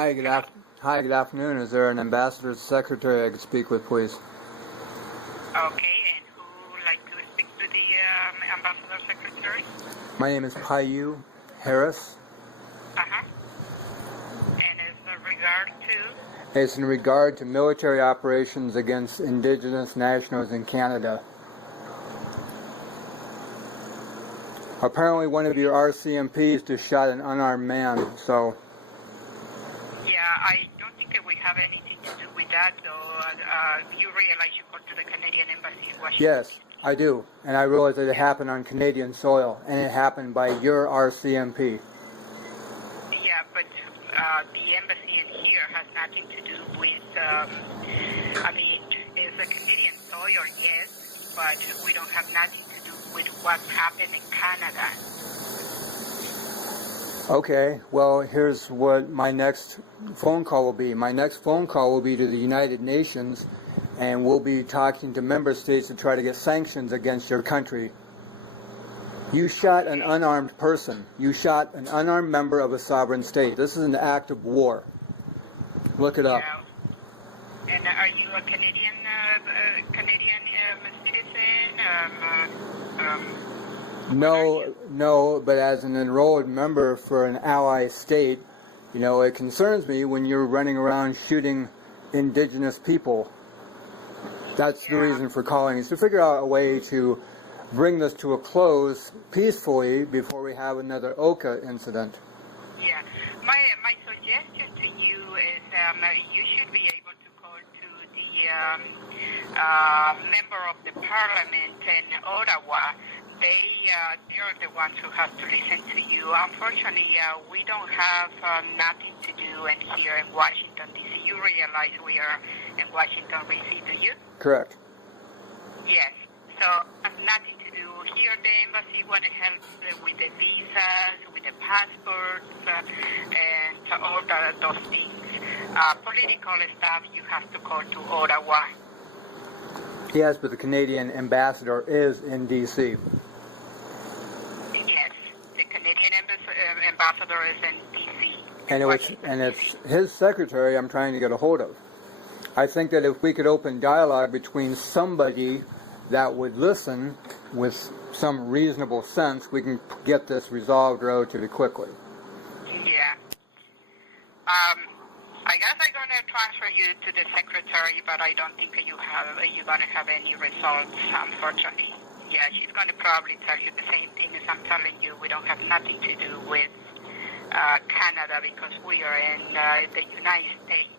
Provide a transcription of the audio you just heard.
Hi, good afternoon. Is there an ambassador or secretary I could speak with, please? Okay, and who would like to speak to the ambassador secretary? My name is Payu Harris. Uh-huh. And it's in regard to? It's in regard to military operations against indigenous nationals in Canada. Apparently one of your RCMPs just shot an unarmed man, so... Yeah, I don't think that we have anything to do with that, though. You realize you go to the Canadian Embassy in Washington? Yes, I do. And I realize that it happened on Canadian soil, and it happened by your RCMP. Yeah, but the embassy in here has nothing to do with, I mean, it's a Canadian soil, yes, but we don't have nothing to do with what's happened in Canada. Okay, well, here's what my next phone call will be. My next phone call will be to the United Nations, and we'll be talking to member states to try to get sanctions against your country. You shot an unarmed person. You shot an unarmed member of a sovereign state. This is an act of war. Look it up. Yeah. And are you a Canadian citizen? No, but as an enrolled member for an ally state, you know, it concerns me when you're running around shooting indigenous people. That's the reason for calling, is to figure out a way to bring this to a close peacefully before we have another Oka incident. Yeah. My suggestion to you is you should be able to go to the member of the parliament in Ottawa. They're the ones who have to listen to you. Unfortunately, we don't have nothing to do here in Washington, D.C. You realize we are in Washington, D.C., do you? Correct. Yes. So has nothing to do here. The embassy want to help with the visas, with the passports, and all those things. Political stuff, you have to go to Ottawa. Yes, but the Canadian ambassador is in D.C. Yes, the Canadian ambassador is in D.C. And it's his secretary I'm trying to get a hold of. I think that if we could open dialogue between somebody that would listen with some reasonable sense, we can get this resolved relatively quickly. Yeah. I guess I'm going to transfer you to the secretary, but I don't think you're going to have any results, unfortunately. Yeah, she's going to probably tell you the same thing as I'm telling you. We don't have nothing to do with Canada because we are in the United States.